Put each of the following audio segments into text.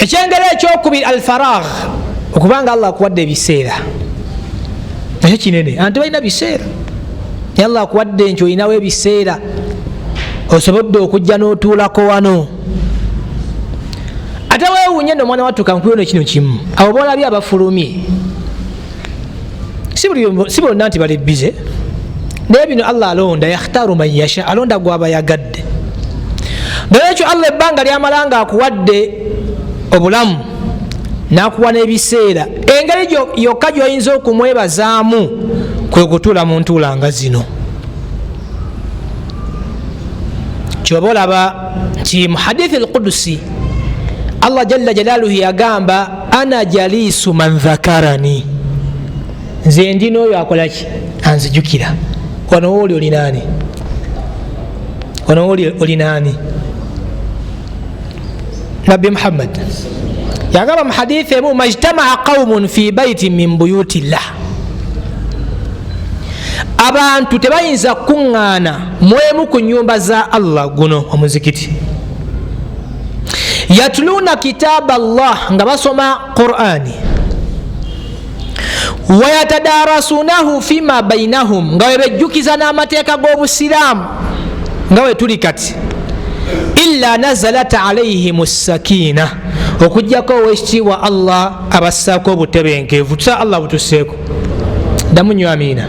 ekyengero ekyokubiri alfaragh, okubanga Allah akuwadde ebiseera nakyo kinene. Abantu balina biseera, naye Allah akuwadde nti olinawo ebiseera osobodde okujja n'otuulako wano. Ate weewuunye nno omwana wattu kankuyono kino kimu, abo boolabye abafulumye si bonna nti bali bize, naye bino Allah alonda, yakhtaaru man yasha, alonda gwaba yagadde. Nolwekyo Allah ebbanga lyamala nga akuwadde obulamu n'akuwa n'ebiseera, engeri yokka gy'oyinza okumwebazaamu kwe kutuula mu ntuula nga zino. Kyoba olaba nti mu hadithi al-Qudusi Allah jalla jalaaluhu yagamba ana jaliisu man dhakarani, nze ndi n'oyo akolaki, anzijukira. Wano wooli oli naani? Wano wooli oli naani? Nabbi Muhammad yagamba mu hadithi emu, majtamaa qaumun fi baitin min buyutillah, abantu tebayinza kuŋŋaana mwemu ku nyumba za Allah guno omuzikiti, yatluuna kitaaba Allah, nga basoma Qur'ani, wayatadarasunahu fima bainahum, nga webejjukiza n'amateeka g'obusiraamu nga we tuli kati, illa nazalat alaihim sakina, okujjako owekitiibwa Allah abassaako obutebenkeevu. Tusa Allah butuseeko, ddamu nnyo amiina.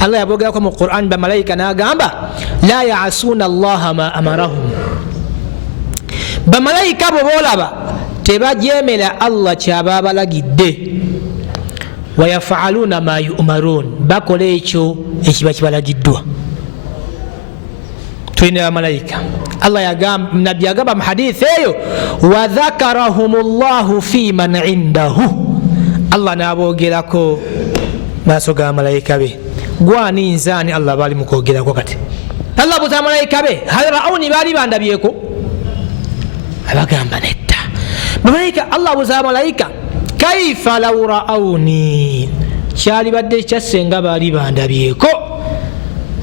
Allah yabogerako mu Qur'an bamalayika n'agamba la yaasuuna allaha ma amarahum, bamalayika bo boolaba tebajemera Allah kyaba balagidde, wayafaaluuna ma yu'maruun, bakola ekyo ekiba kibalagiddwa. Tulina bamalayika. Allah yagamba, nabbi yagamba mu hadithi eyo, wadhakarahum llahu fi man indahu, Allah n'aboogerako maaso ga malayika be. Gwani nzaani Allah bali mukwogerako kati? Allah buza malayika be, hal rauni bali bandabyeko? Abagamba nedda. Malayika, Allah buza malayika, kaifa law rauni, kyali badde kyasenga bali bandabyeko,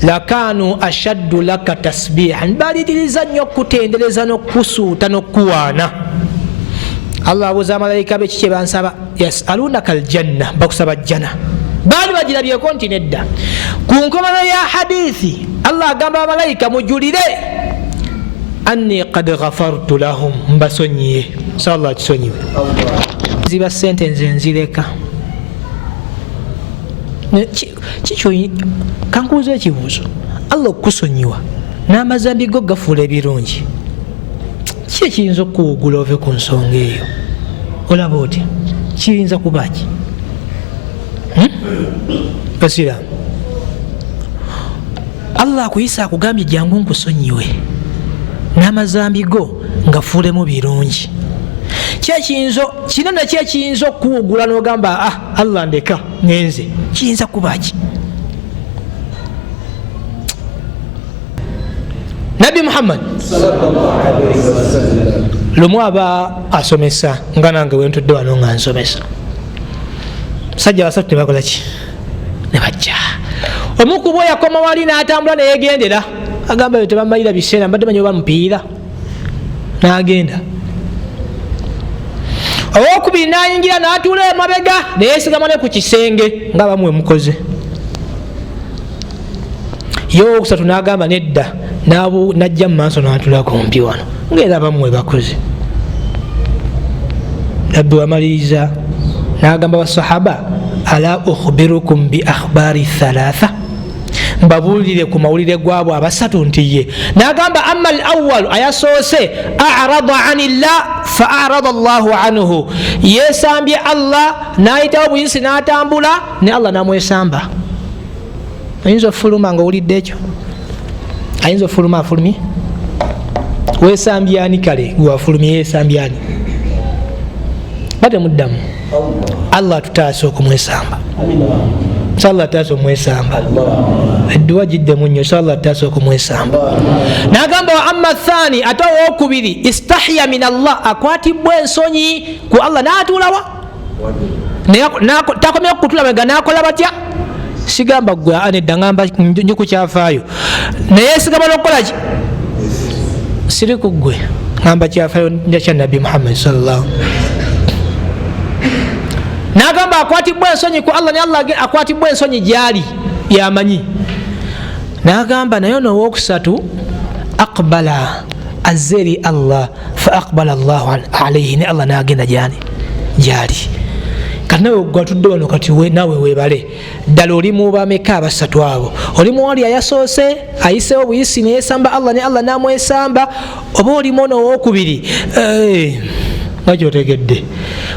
lakanu ashaddu laka tasbihan, balidiriza nnyo okutendereza n'okusuuta n'okuwaana. Allah abuuza malayika be kiki bansaba, yasalunaka aljanna, bakusaba jjana, baali bagirabyeko nti nedda. Ku nkomano ya hadithi Allah agamba malayika mujulire anni qad ghafartu lahum, mbasonyiye. Sallallahu kisonyiwe ziba sente nze nzireka. Kikyo kankuuza ekibuuzo, Allah okusonyiwa n'amazambi go gafuula ebirungi, ki ekiyinza okuwugula ove ku nsonga eyo? Olaba otya kiyinza kubaki? Basira, Allah akuyisa akugambye jangu nkusonyiwe n'amazambi go ngafuulemu birungi, kinene ki ekiyinza okuwugula n'ogamba Allah ndeka ngenze? Kiyinza kubaki? Nabbi Muhammad lumu aba asomesa nga nange wentudde wano nga nsomesa, sajja basatu tebakola ki? Ne bajja. Omu ku bo yakoma wali n'atambula neyegendera, agamba yo tebamalira biseera, mbadde manyi oba mupiira, n'agenda. Owokubiri n'ayingira n'atuula emabega neyeesigama ne ku kisenge nga bamwe mukoze. Ye owokusatu n'agamba nedda, n'ajja mu maaso n'atula kumpi wano ng'era bamwe bakoze. Nabbi wamaliriza n'agamba basahaba, ala ukhbirukum bi akhbari thalatha, mbabuulire ku mawulire gwabo abasatu nti ye. N'agamba amma al-awwal, ayasoose, a'rada anillah fa a'rada Allahu anhu, yeesambye Allah n'ayitawo buyinsi n'atambula ne Allah n'amwesamba. Oyinza ofuluma nga owulidde ekyo? Ayinza ofuluma afulumye? Weesambye ani kale gwafulumye yeesambye ani? Bate muddamu Allah tutaase okumwesamba. Allah tutaase okumwesamba. Edduwa jiddemu nnyo, Allah tutaase okumwesamba. N'agamba wa amma thani, ate owokubiri, istahya min Allah, akwatibwa ensonyi ku Allah n'atuulawa. Takomya kutula mega n'akola batya? Sigamba gwe anedda ngamba njuku kyafaayo, naye sigamba n'okukola ki? Siri ku ggwe, ngamba kyafayo ndekya nabbi Muhammad sallallahu nagamba akwatibwa ensonyi ku Allah ne Allah akwatibwa ensonyi gyali yamanyi nagamba naye n'owokusatu aqbala azeri Allah fa aqbala Allah alayhi ne Allah nagenda gyali kati nawe gwatudde wano kati nawe webale ddala oli mu bameka abasatu abo oli muwali ayasoose ayisewo buyisi neyesamba Allah ne Allah namwesamba oba olimu n'owokubiri nakyotegedde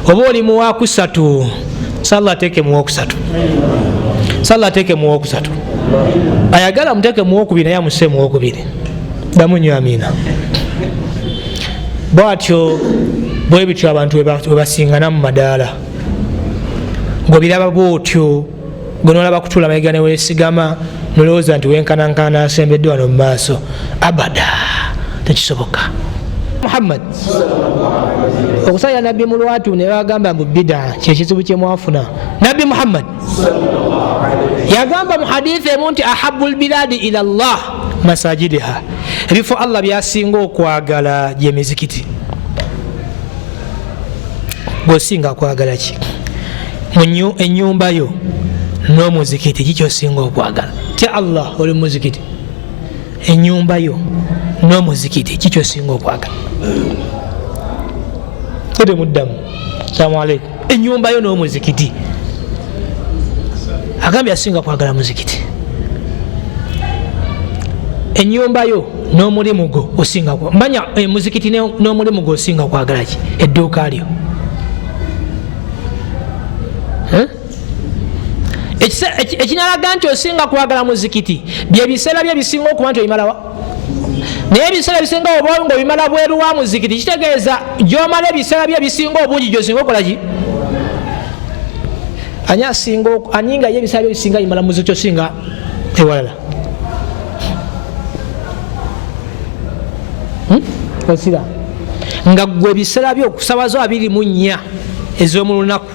oba oli muwakusatu salla ateeke muwokusatu salla ateeke muwokusatu ayagala muteeke muwokubiri naye amuse muwokubiri damunyo amina bwatyo bwebityo abantu webasingana mu madaala ng'obiraba bwotyo gwe nolaba kutuula mayiga ne weesigama nolowooza nti wenkanankana asembedde wano mu maaso abada tekisoboka Muhammad okusalira nabbi mu lwatu ne bagamba mbu bida kyekizibu kyemwafuna nabbi Muhammad yagamba mu hadithi emu nti ahabu lbiladi ila llah masajidiha ebifo Allah byasinga okwagala gyemizikiti gwosinga kwagala ki enyumba yo n'omuzikiti kikyosinga okwagala tya Allah oli muzikiti enyumba yo n'omuzikiti kikyosinga okwagala ede muddamu salamu aleikum enyumba yo n'omuzikiti agambye asinga kwagala muzikiti enyumba yo n'omulimu gwo osinga mbanya muzikiti n'omulimu gwo osinga kwagala ki edduuka lyo ekinalaga nti osinga kwagala muzikiti byebiseera bye bisinga okuba nti oyimalawa naye ebiseera bisinga oba nga obimala bweru wa muzikiti kitegeeza gyomala ebiseera bye bisinga obungi gyosinga okolaki anyinga ye ebiseera bye bisinga yimala muzikiti osinga ewalala osira nga gwe ebiseera bye okusabazo 24 ez'omu lunaku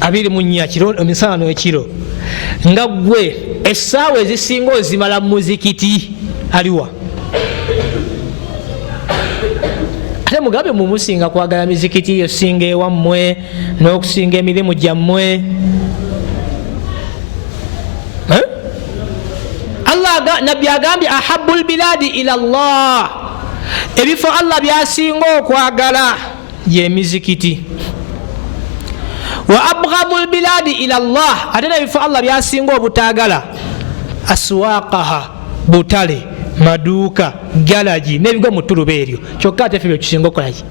24 kiro emisano ekiro nga gwe essaawa ezisinga ozimala muzikiti aliwa ate mugambe mumusinga kwagala mizikiti yosinga ewammwe n'okusinga emirimu gyammwe Allah nabbi agambye ahabu lbiladi ila llah ebifo Allah byasinga okwagala gyemizikiti wa abghadu lbiladi ila llah ate nebifo Allah byasinga obutagala aswaqaha butale maduuka galaji nebigo mutuluba eryo kyokka ate ffe kisinga okolaki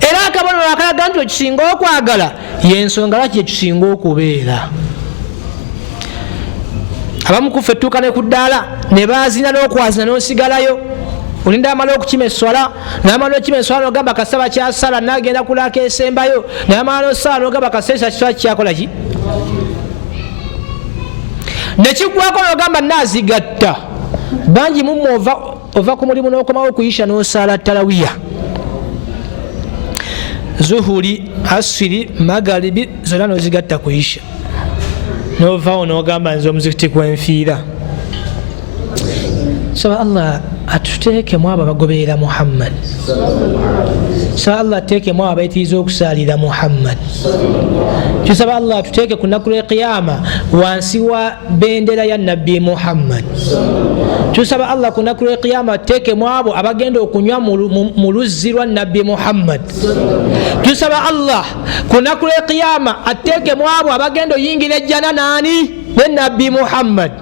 era akabonero akalaga nti ekisinga okwagala yensonga lwaki ekisinga okubeera abamu kuffe ettuuka ne ku ddaala ne baazina n'okwazina n'osigalayo olinda amala okukima eswala namala okima eswala nogamba kasaba kyasala nagenda kulaka esembayo namala nosala nogamba kaseesa kiswala kyakolaki nekigwako nogamba nazigatta bangi mumwe ova ku mulimu n'okomawo okuyisha n'osala talawiya zuhuri asiri magaribi zonna nozigatta kuyisha novawo nogamba nze omuzikiti kwenfiira saba Allah atuteekemu abo abagoberera Muhammad saba Allah atuteekemu abo abayitiriza okusalira Muhammad tusaba Allah atuteeke ku nnaku lw'eqiyama wansi wa bendera ya nabbi Muhammad tusaba Allah ku nnaku lw'eqiyama atuteekemu abo abagenda okunywa mu luzzi lwa nabbi Muhammad tusaba Allah ku nnaku lw'eqiyama atuteekemu abo abagenda oyingira ejjana naani ne nabbi Muhammad